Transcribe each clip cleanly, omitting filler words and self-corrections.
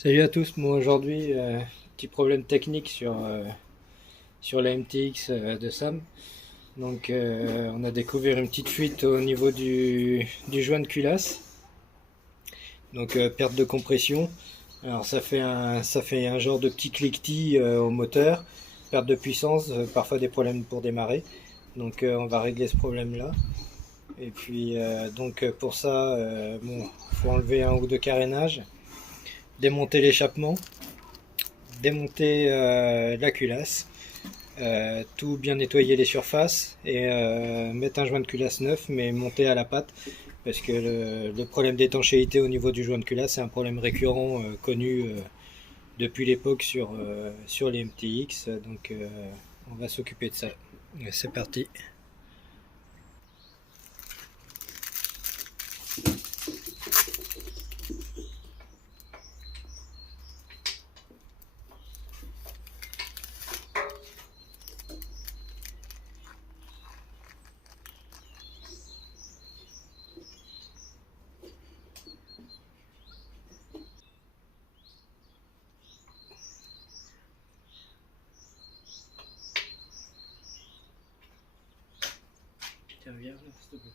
Salut à tous, moi aujourd'hui, petit problème technique sur la MTX de Sam. Donc on a découvert une petite fuite au niveau du joint de culasse, donc perte de compression. Alors ça fait un genre de petit cliquetis au moteur, perte de puissance, parfois des problèmes pour démarrer. Donc on va régler ce problème-là. Et puis pour ça, bon, faut enlever un ou deux carénages, démonter l'échappement, démonter la culasse, tout bien nettoyer les surfaces et mettre un joint de culasse neuf mais monter à la patte parce que le problème d'étanchéité au niveau du joint de culasse c'est un problème récurrent connu depuis l'époque sur les MTX, donc on va s'occuper de ça. C'est parti. Tiens, viens, s'il te plaît.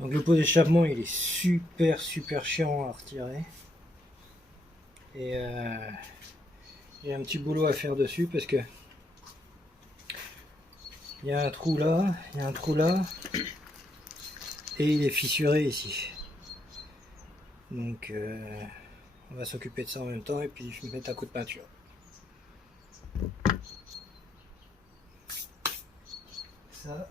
Donc le pot d'échappement il est super chiant à retirer. Et il y a un petit boulot à faire dessus parce que il y a un trou là, il y a un trou là, et il est fissuré ici. Donc on va s'occuper de ça en même temps et puis je vais mettre un coup de peinture. Ça.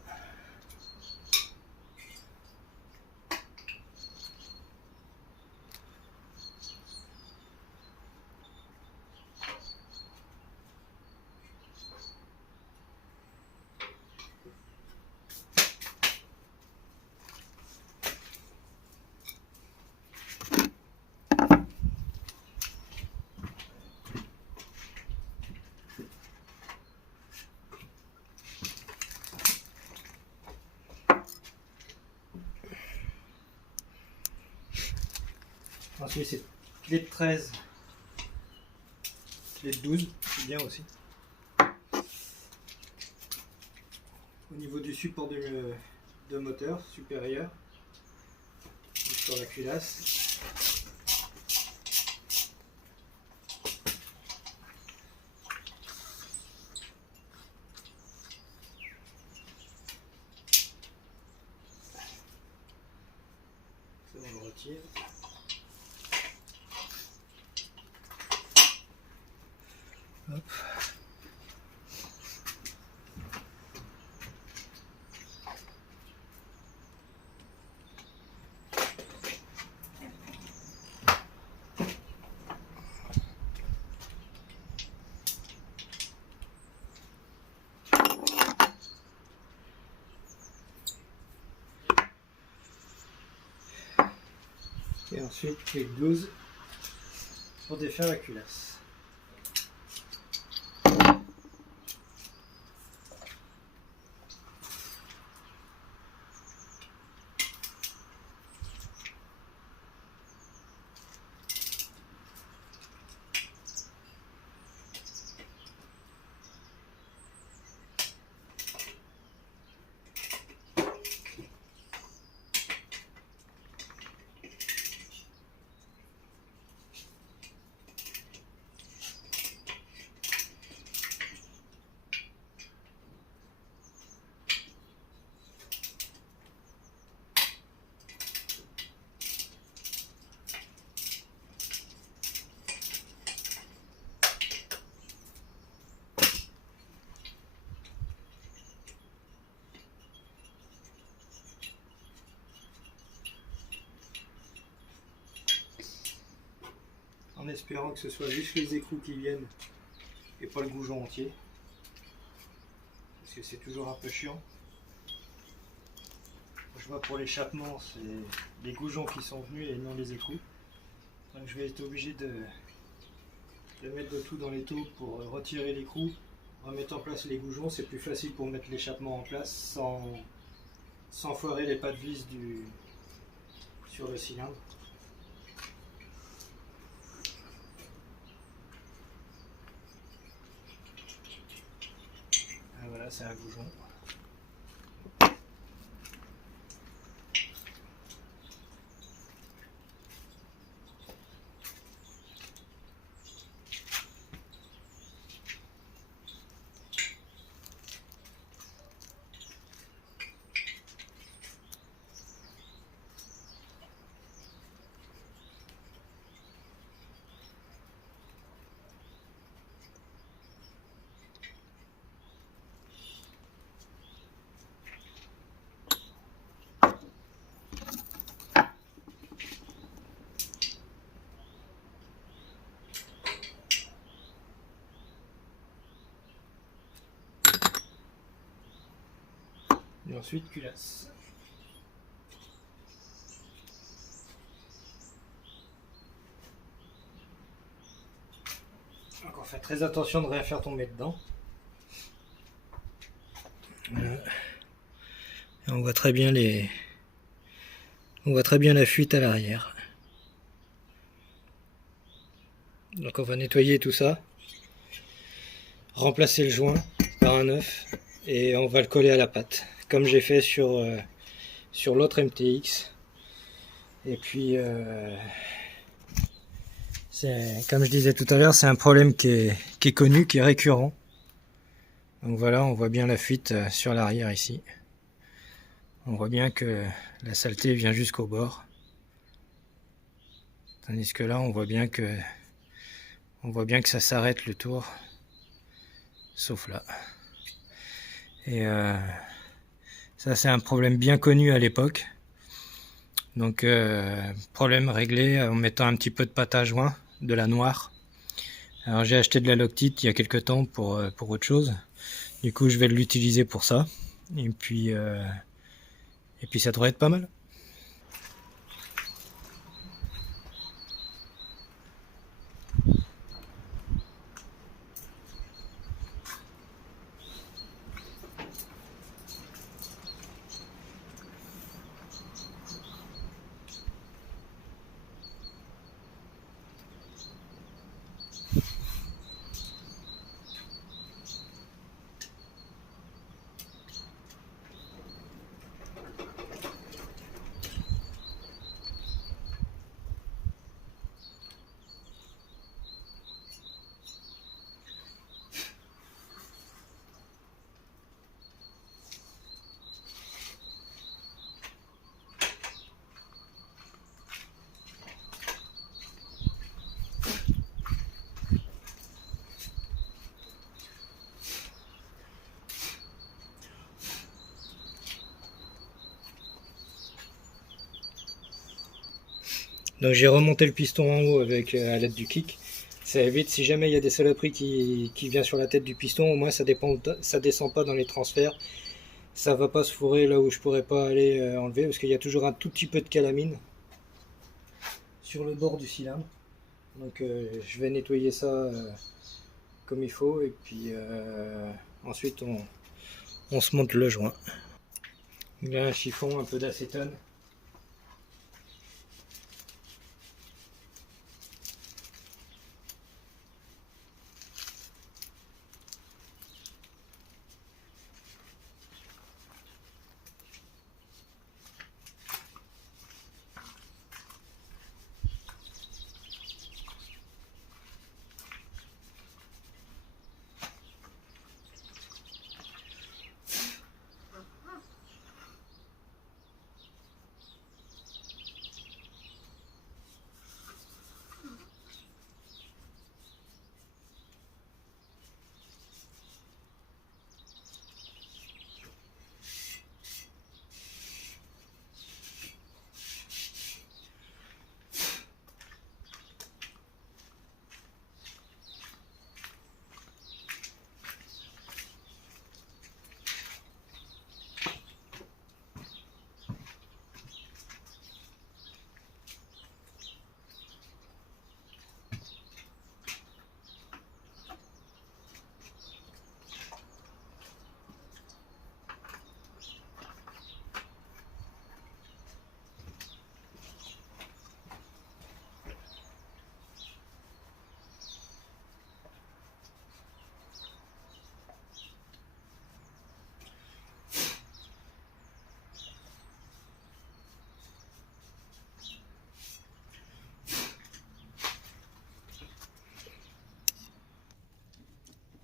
Ensuite c'est clé de 13, clé de 12, c'est bien aussi. Au niveau du support de moteur supérieur, sur la culasse. Ça on le retire. Hop. Et ensuite les 12 pour défaire la culasse. En espérant que ce soit juste les écrous qui viennent et pas le goujon entier, parce que c'est toujours un peu chiant. Je vois pour l'échappement c'est les goujons qui sont venus et non les écrous, donc je vais être obligé de mettre de tout dans les taux pour retirer l'écrou, remettre en place les goujons. C'est plus facile pour mettre l'échappement en place sans foirer les pas de vis sur le cylindre. Voilà, c'est un goujon. Et ensuite culasse. Donc on fait très attention de rien faire tomber dedans. Voilà. Et on voit très bien la fuite à l'arrière. Donc on va nettoyer tout ça, remplacer le joint par un neuf et on va le coller à la patte, comme j'ai fait sur sur l'autre MTX. Et puis, comme je disais tout à l'heure, c'est un problème qui est connu, qui est récurrent. Donc voilà, on voit bien la fuite sur l'arrière ici. On voit bien que la saleté vient jusqu'au bord. Tandis que là, on voit bien que ça s'arrête le tour. Sauf là. Et ça, c'est un problème bien connu à l'époque. Donc, problème réglé en mettant un petit peu de pâte à joint, de la noire. Alors, j'ai acheté de la Loctite il y a quelques temps pour autre chose. Du coup, je vais l'utiliser pour ça. Et puis ça devrait être pas mal. Donc j'ai remonté le piston en haut avec à l'aide du kick. Ça évite, si jamais il y a des saloperies qui viennent sur la tête du piston, au moins ça descend pas dans les transferts. Ça va pas se fourrer là où je pourrais pas aller enlever, parce qu'il y a toujours un tout petit peu de calamine sur le bord du cylindre. Donc je vais nettoyer ça comme il faut, et puis ensuite on se monte le joint. Il y a un chiffon, un peu d'acétone.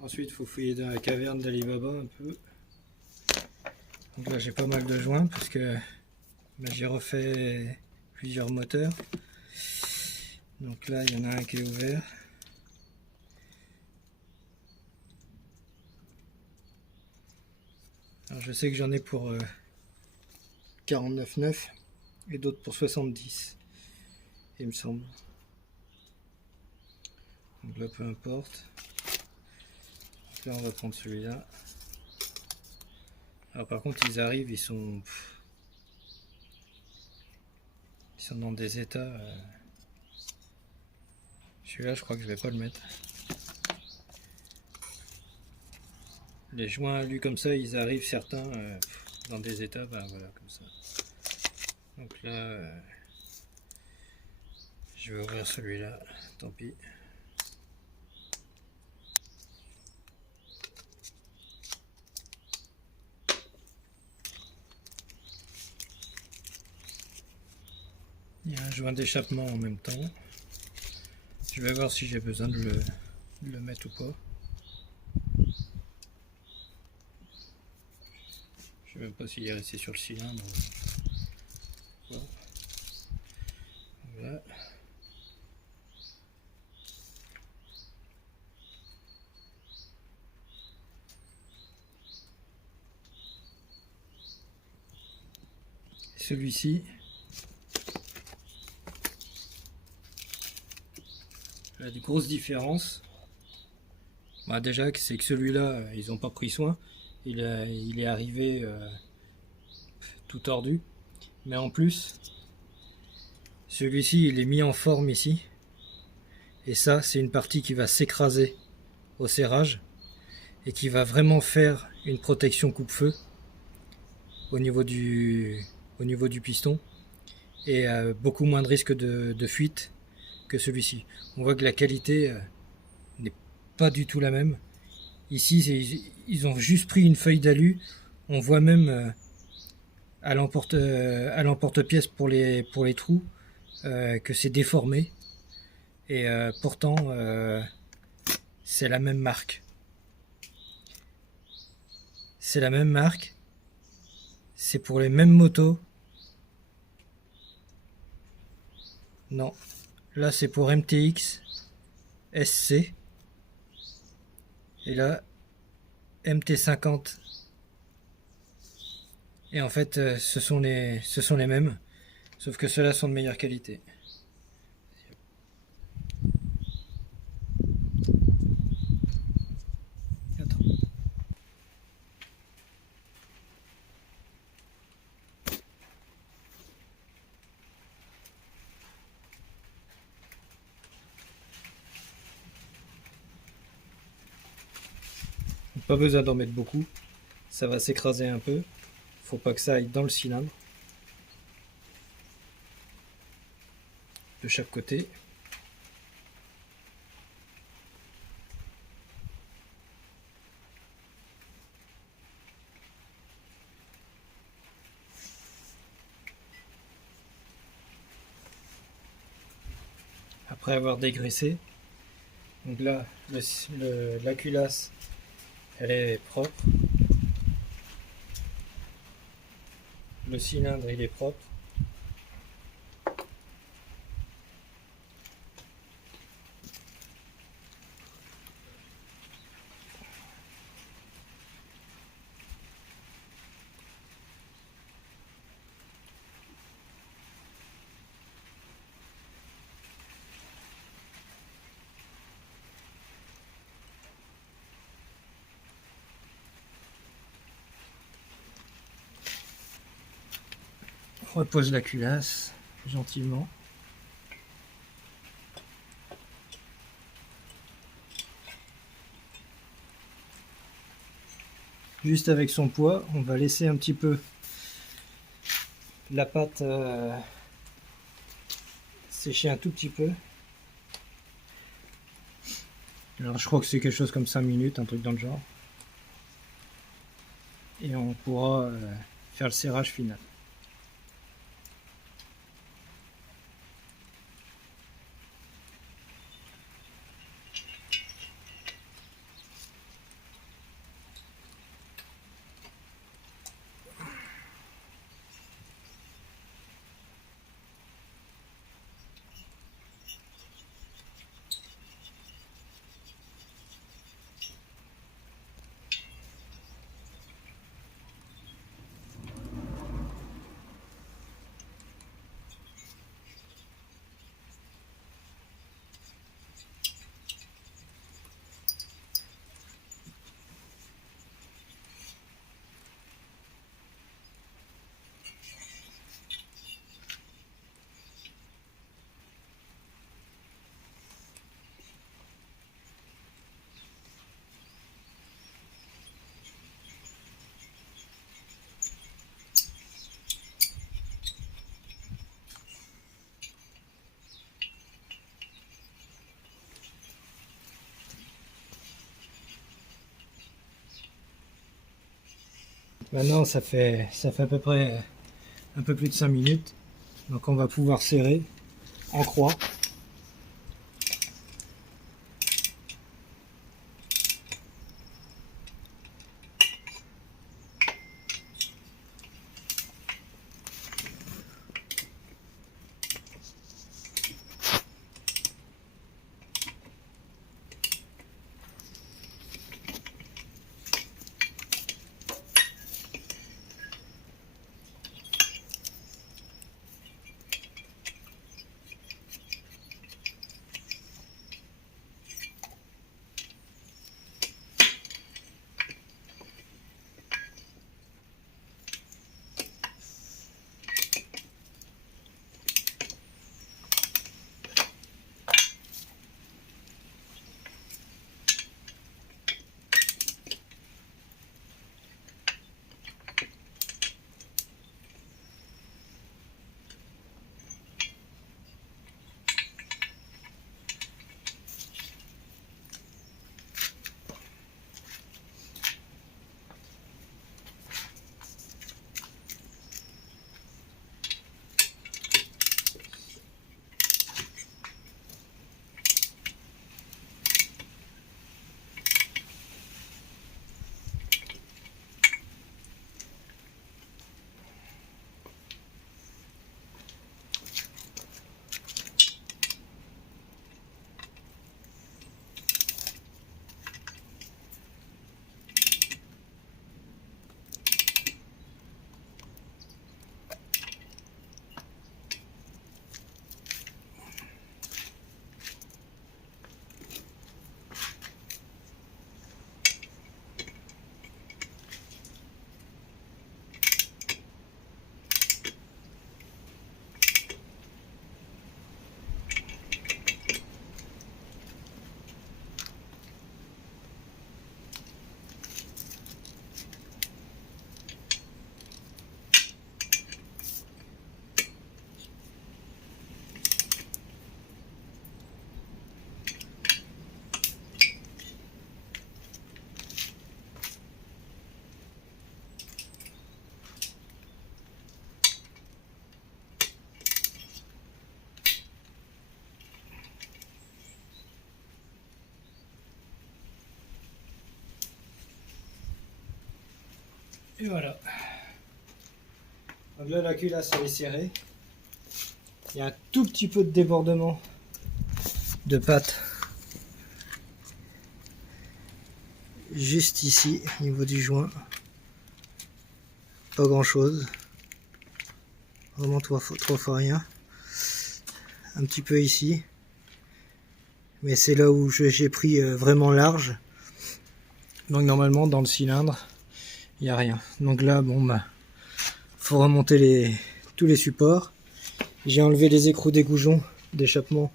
Ensuite, il faut fouiller dans la caverne d'Alibaba un peu. Donc là, j'ai pas mal de joints parce que j'ai refait plusieurs moteurs. Donc là, il y en a un qui est ouvert. Alors je sais que j'en ai pour 49,9 et d'autres pour 70, il me semble. Donc là, peu importe. Donc là, on va prendre celui-là. Alors par contre, ils arrivent, ils sont dans des états. Celui-là, je crois que je vais pas le mettre. Les joints alus comme ça, ils arrivent certains dans des états, ben voilà, comme ça. Donc là, je vais ouvrir celui-là, tant pis. Il y a un joint d'échappement en même temps. Je vais voir si j'ai besoin de le mettre ou pas. Je sais même pas s'il est resté sur le cylindre. Voilà. Celui-ci, il a des grosses différences. Bah déjà, c'est que celui-là, ils n'ont pas pris soin. Il est arrivé tout tordu. Mais en plus, celui-ci, il est mis en forme ici. Et ça, c'est une partie qui va s'écraser au serrage et qui va vraiment faire une protection coupe-feu au niveau du piston et beaucoup moins de risque de fuite que celui-ci. On voit que la qualité n'est pas du tout la même. Ici, ils ont juste pris une feuille d'alu. On voit même à l'emporte-pièce pour les trous que c'est déformé. Et pourtant, c'est la même marque. C'est la même marque. C'est pour les mêmes motos. Non. Là, c'est pour MTX SC. Et là, MT50. Et en fait, ce sont les mêmes. Sauf que ceux-là sont de meilleure qualité. Attends. Pas besoin d'en mettre beaucoup. Ça va s'écraser un peu. Faut pas que ça aille dans le cylindre. De chaque côté. Après avoir dégraissé, donc là, la culasse, elle est propre. Le cylindre, il est propre. On repose la culasse gentiment. Juste avec son poids, on va laisser un petit peu la pâte sécher un tout petit peu. Alors je crois que c'est quelque chose comme 5 minutes, un truc dans le genre. Et on pourra faire le serrage final. Maintenant, ça fait à peu près un peu plus de 5 minutes. Donc on va pouvoir serrer en croix. Et voilà. Donc là, la culasse elle est serrée. Il y a un tout petit peu de débordement de pâte juste ici, au niveau du joint. Pas grand chose. Vraiment trois fois rien. Un petit peu ici. Mais c'est là où j'ai pris vraiment large. Donc normalement dans le cylindre, il n'y a rien. Donc là, bon bah, faut remonter tous les supports. J'ai enlevé les écrous d'égoujons d'échappement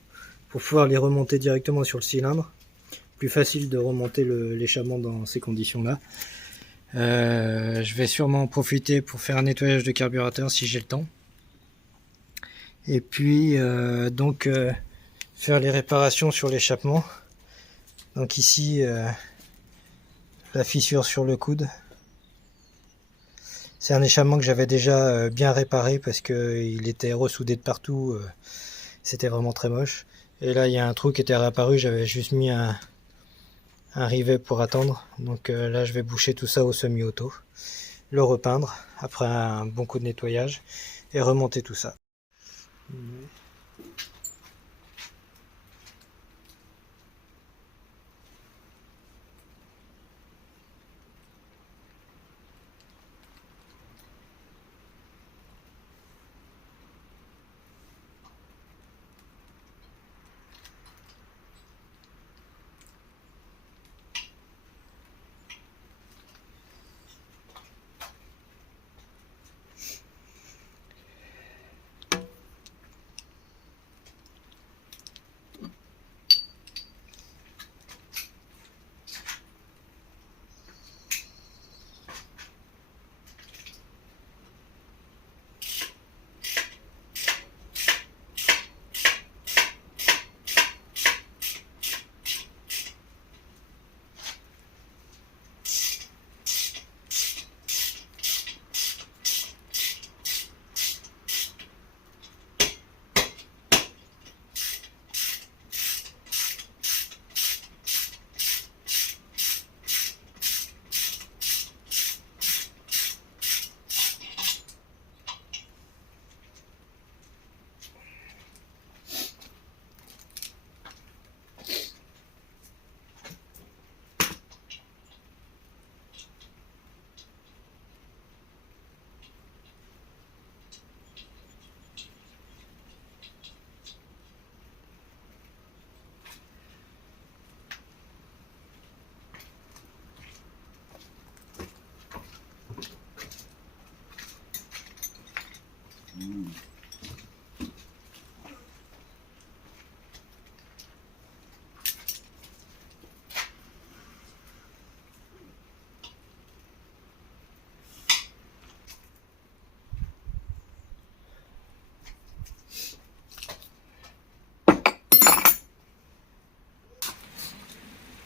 pour pouvoir les remonter directement sur le cylindre. Plus facile de remonter l'échappement dans ces conditions-là. Je vais sûrement en profiter pour faire un nettoyage de carburateur si j'ai le temps. Et puis faire les réparations sur l'échappement. Donc ici, la fissure sur le coude. C'est un échappement que j'avais déjà bien réparé parce qu'il était ressoudé de partout. C'était vraiment très moche. Et là, il y a un trou qui était réapparu. J'avais juste mis un rivet pour attendre. Donc là, je vais boucher tout ça au semi-auto. Le repeindre après un bon coup de nettoyage. Et remonter tout ça.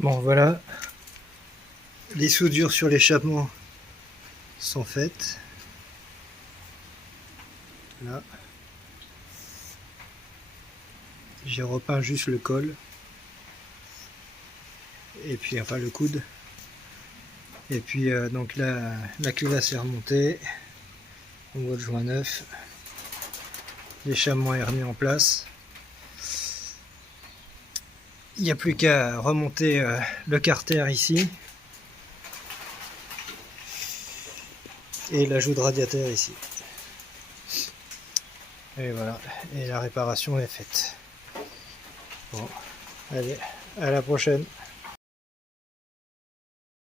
Bon voilà, les soudures sur l'échappement sont faites. Là. J'ai repeint juste le col. Et puis enfin le coude. Et puis donc là, la culasse est remontée. On voit le joint neuf. L'échappement est remis en place. Il n'y a plus qu'à remonter le carter ici. Et l'ajout de radiateur ici. Et voilà, et la réparation est faite. Bon, allez, à la prochaine.